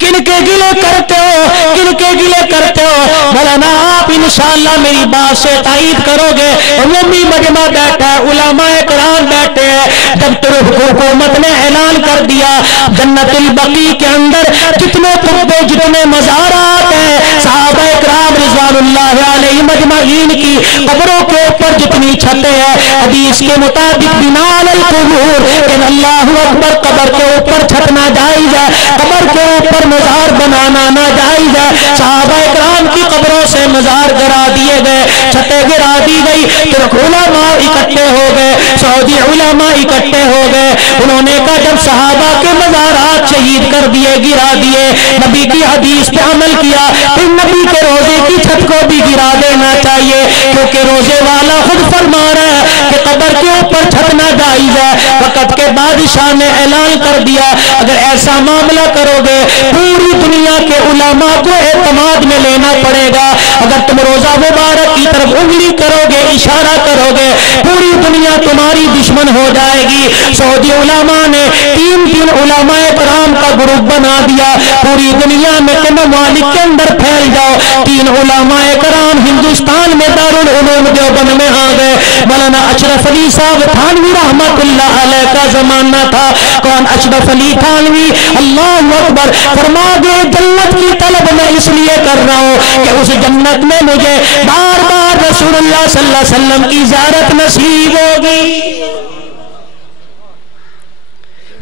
किन के गिले करते हो, किन के गिले करते हो? मौलाना आप इंशाअल्लाह मेरी बात से तायीद करोगे। उम्मी मजमा बैठा है, उलमाए किराम बैठे हैं। जब तुर्क हुकूमत ने ऐलान कर दिया जन्नतुल बकी के अंदर जितने कुब्बे जितने मज़ारात हैं, सहाबाए किराम रिज़वानुल्लाह अलैहिम अजमईन की कब्रों के ऊपर जितनी छतें हैं, हदीस के मुताबिक बिनाल अल कुबूर, अल्लाहु अकबर, कब्र के ऊपर छत ना जायज़ है, कब्र के ऊपर मज़ार बनाना ना जायज़ है। सहाबाए किराम की कब्रों से मज़ार गिरा दिए गए, छतें गिरा दी गई। तुर्क उलमा इकट्ठे हो गए, सऊदी उलमा इकट्ठे हो गए। उन्होंने कहा जब सहाबा के मज़ारात शहीद कर दिए, गिरा दिए, नबी की हदीस पे अमल किया, फिर नबी के रोजे की छत को भी गिरा देना चाहिए, क्योंकि रोजे वाला खुद फरमा रहा है कि कब्र के ऊपर छत ना जायज़ है। वक़्त के बादशाह ने ऐलान कर दिया अगर ऐसा मामला करोगे पूरी दुनिया के उलमा को एतमाद में लेना पड़ेगा। अगर तुम रोजा मुबारक की तरफ उंगली करोगे, इशारा करोगे, पूरी दुनिया तुम्हारी दुश्मन हो जाएगी। सऊदी उलमा ने तीन उलमाए किराम का ग्रुप बना दिया, पूरी दुनिया में के ममालिक के अंदर फैल जाओ। 3 उलमाए किराम हिंदुस्तान में दारुल उलूम देवबंद में आ गए। मौलाना अशरफ अली साहब थानवी रहमतुल्लाह अलैह का जमाना था। कौन? अशरफ अली थानवी। अल्लाहु अकबर। फरमा दे जन्नत की तलब मैं इसलिए कर रहा हूँ कि उस जन्नत में मुझे बार बार रसूलुल्लाह सल्लल्लाहु अलैहि वसल्लम की ज़ियारत नसीब होगी।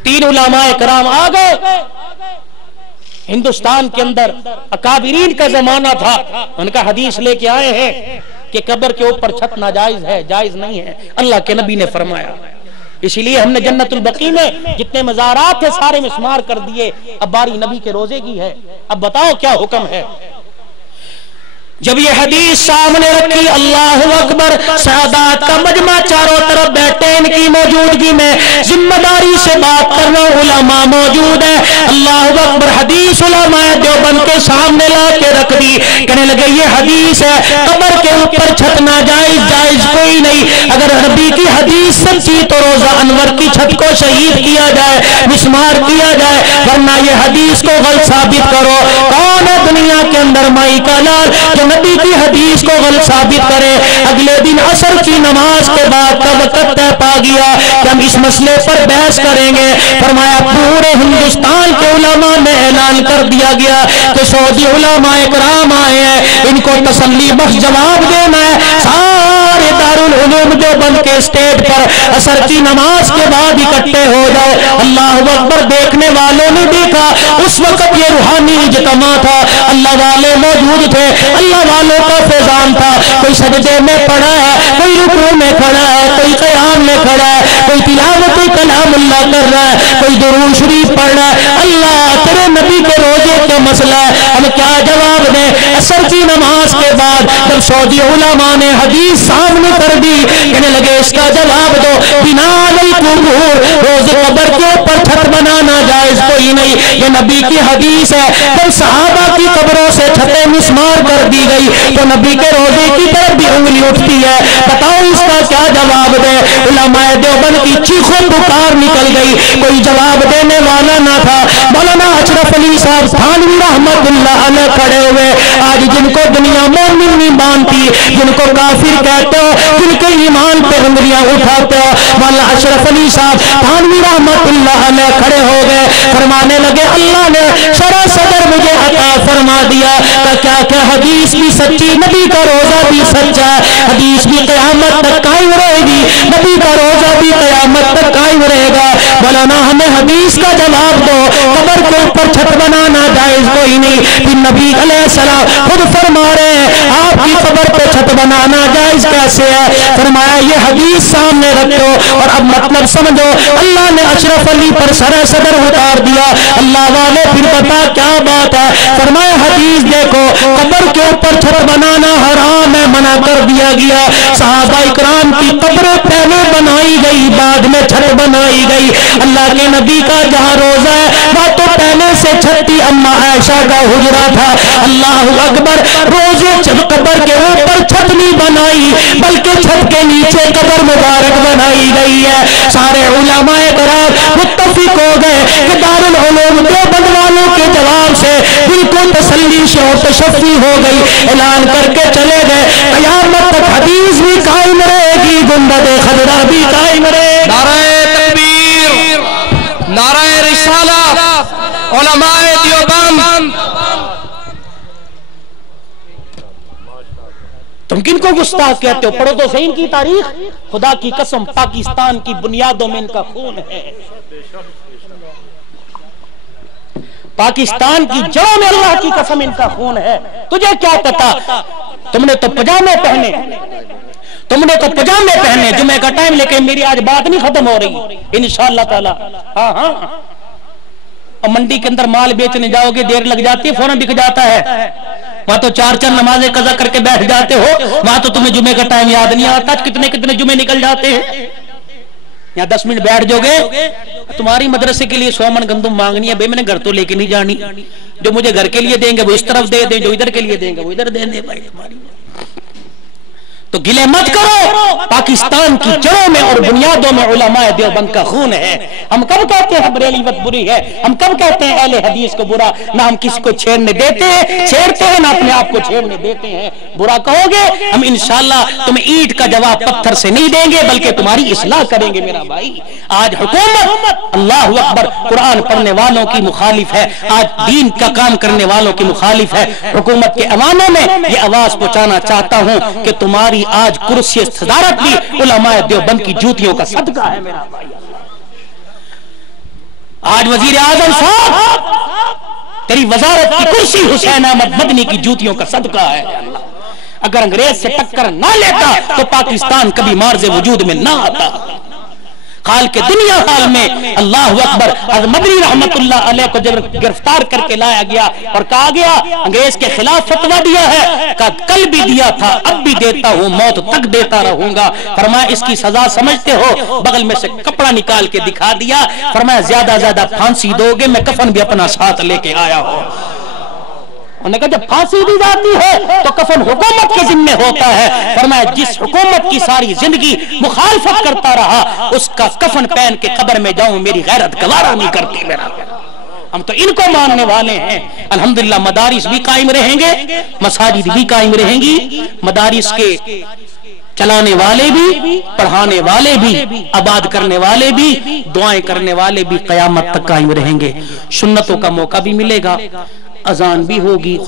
3 उलमाए किराम आ गए। हिंदुस्तान के अंदर अकाबिरीन का जमाना था, उनका हदीस लेके आए हैं कि कब्र के ऊपर छत नाजायज है, जायज नहीं है, अल्लाह के नबी ने फरमाया। इसीलिए हमने जन्नतुल बकी में जितने मज़ारात थे सारे में शुमार कर दिए। अब बारी नबी के रोजे की है, अब बताओ क्या हुक्म है। जब ये हदीस सामने रखी, अल्लाहु अकबर, सादात का मजमा चारों तरफ बैठे, इनकी मौजूदगी में जिम्मेदारी से बात करना, उलमा मौजूद है। अल्लाहु अकबर। हदीस उलमा देवबंद के सामने ला के रख दी। कहने लगे ये हदीस है कब्र के ऊपर छत ना जायज, जायज कोई नहीं। अगर नबी की हदीस सच्ची तो रोजा अनवर की छत को शहीद किया जाए, मिस्मार किया जाए, वरना ये हदीस को गलत साबित करो। कौन है दुनिया के अंदर माई का लाल जो नबी की हदीस को गलत साबित करे? अगले दिन असर की नमाज के बाद का वक्त तय पा गया कि हम इस मसले पर बहस करेंगे। फरमाया पूरे हिंदुस्तान के उलमा में ऐलान कर दिया गया कि सऊदी उलमाए किराम आए हैं, इनको तसल्ली बख्श जवाब देना है। सारे दारुल उलूम देवबंद के स्टेज पर असर की नमाज के बाद इकट्ठे हो जाओ। अल्लाह अकबर। देखने वालों ने देखा उस वक्त ये रूहानी इज्तिमा था, अल्लाह वाले मौजूद थे, अल्लाह वालों का फैजान था। कोई सजदे में पड़ा है, कोई रुकू में खड़ा है, कोई क़याम में खड़ा है, कोई तिलावत कलामुल्लाह कर रहा है, कोई दुरूद शरीफ पढ़ रहा है। अल्लाह तेरे नबी के रोजे का मसला है, हम क्या जवाब दें? असर की नमाज के बाद जब सऊदी उलमा ने हदीस सामने कर दी, कहने लगे इसका जवाब दो। बिनाल कुबूर, रोजे कब्र के ऊपर छत बनाना जायज कोई नहीं, ये नबी की हदीस है। जब सहाबा की कब्रों से छतें मिस्मार कर दी गई तो नबी के रोजे की तरफ भी उंगली उठती है। बताओ इसका क्या जवाब दे? उलमाए देवबंद की चीखों पुकार निकल गई, कोई जवाब देने वाला ना था। मौलाना अशरफ अली साहब थानवी रहमतुल्लाह अलैह खड़े हुए। आज जिनको दुनिया मोमिन नहीं मानती, जिनको काफिर कहते हो, जिनके ईमान पे उंगलियां उठाते हो, मौलाना अशरफ अली साहब थानवी रहमतुल्लाह अलैह खड़े हो गए। फरमाने लगे अल्लाह ने शरा सदर मुझे अता फरमा दिया। क्या क्या हदीस भी सच्ची, नबी का रोजा भी सच्चा है, हदीस भी क़यामत तक कायम रहेगी, नबी का रोजा भी क़यामत तक कायम रहेगा। मौलाना हमें हदीस का जवाब दो, कब्र के ऊपर छत बनाना जायज कोई नहीं। फिर नबी अलैहिस्सलाम खुद फरमा रहे हैं आपकी कब्र पे छत बनाना जायज कैसे है? फरमाया ये हदीस सामने रखो और अब मतलब समझो। अल्लाह ने अशरफ अली पर सर सदर उतार दिया। अल्लाह वाले फिर बता क्या बात है? फरमाया हदीस देखो, कब्र के ऊपर छत बनाना हराम है, मना कर दिया गया। सहाबा इकराम की कब्रें पहले बनाई गई, बाद में छत बनाई गई। अल्लाह के नबी का जहाँ रोजा है वह तो पहले से छत थी, अम्मा आयशा का हुजरा था। अल्लाह अकबर। रोजे कब्र के ऊपर छत नहीं बनाई, बल्कि छत के नीचे कब्र मुबारक बनाई गई है। सारे उलमाए किराम मुत्तफिक हो गए कि दारुल उलूम देवबंद वालों के जवाब से तसल्ली से और तशफ़ी हो गई, ऐलान करके चले गए क़यामत तक हदीस भी कायम रहेगी, गुंबद खजरा भी कायम रहेगी। नारे तकबीर, नारे रिसालत, उलमाए देवबंद। तुम किनको गुस्ताख कहते हो? पढ़ो तो सही इनकी तारीख। खुदा की कसम पाकिस्तान की बुनियादों में इनका खून है, पाकिस्तान की जड़ों में अल्लाह की कसम इनका खून है। तुझे क्या पता? तुमने तो पजामे पहने, तुमने तो पजामे पहने जुमे का टाइम, लेकिन मेरी आज बात नहीं खत्म हो रही इंशाअल्लाह ताला। हाँ हाँ, और मंडी के अंदर माल बेचने जाओगे, देर लग जाती है, फौरन बिक जाता है। वहां तो चार चार नमाजें कज़ा करके बैठ जाते हो, वहां तो तुम्हें जुमे का टाइम याद नहीं आता, कितने कितने जुमे निकल जाते हैं। यहाँ 10 मिनट बैठ जाओगे, तुम्हारी मदरसे के लिए 100 मन गंदम मांगनी है, भाई मैंने घर तो लेके नहीं जानी, जो मुझे घर के लिए देंगे वो इस तरफ दे दें, जो इधर के लिए देंगे वो इधर दे दें। भाई तुम्हारी तो गिले मत करो, पाकिस्तान की जड़ों में और बुनियादों में उलमाए देवबंद का खून है। हम कब कहते हैं बरेलीवत बुरी है? हम कब कहते हैं अहले हदीस को बुरा? ना हम किसी को छेड़ने देते हैं, छेड़ते हैं, ना अपने आप को छेड़ने देते हैं। बुरा कहोगे हम इंशाअल्लाह तुम्हें ईंट का जवाब पत्थर से नहीं देंगे, बल्कि तुम्हारी इस्लाह करेंगे मेरा भाई। आज हुकूमत अल्लाह अकबर कुरान पढ़ने वालों की मुखालिफ है, आज दीन का काम करने वालों की मुखालिफ है। हुकूमत के अवानों में ये आवाज पहुंचाना चाहता हूं कि तुम्हारी आज कुर्सी सदारत भी उलमाए देवबंद की जूतियों का सदका है मेरा भाई। आज वजीर आजम साहब तेरी वजारत की कुर्सी हुसैन अहमद मदनी की जूतियों का सदका है। अगर अंग्रेज से टक्कर ना लेता तो पाकिस्तान कभी मार्ज़े वजूद में ना आता। हाल के दुनिया हाल में अल्लाह अकबर मदनी रहमतुल्लाह अलैह को जब गिरफ्तार करके लाया गया और कहा गया अंग्रेज के खिलाफ फतवा दिया है, कल भी दिया था, अब भी देता हूं, मौत तक देता रहूंगा। फरमाया इसकी सजा समझते हो? बगल में से कपड़ा निकाल के दिखा दिया। फरमाया ज्यादा ज्यादा फांसी दोगे, मैं कफन भी अपना साथ लेके आया हूं। उन्होंने कहा जब फांसी दी जाती है तो कफन हुकूमत के जिम्मे होता है। फरमाया जिस हुकूमत की सारी जिंदगी मुखालफत करता रहा, उसका कफन पहन के कब्र में जाऊं मेरी गैरत गवारा नहीं करती मेरा। हम तो इनको मानने वाले हैं। अल्हम्दुलिल्लाह मदारिस भी कायम रहेंगे, मसाजिद भी कायम रहेंगी, मदारिस के चलाने वाले भी, पढ़ाने वाले भी, आबाद करने वाले भी, दुआएं करने वाले भी कयामत तक कायम रहेंगे। सुन्नतों का मौका भी मिलेगा, अजान भी होगी।